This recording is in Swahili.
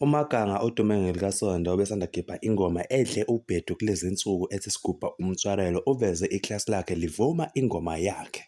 UMaganga odume ngelikaSonda obesanda khipha ingoma edle ubhedu kulezi nsuku ethi sigubha umtshwarelo uveze iclass lakhe livuma ingoma yakhe.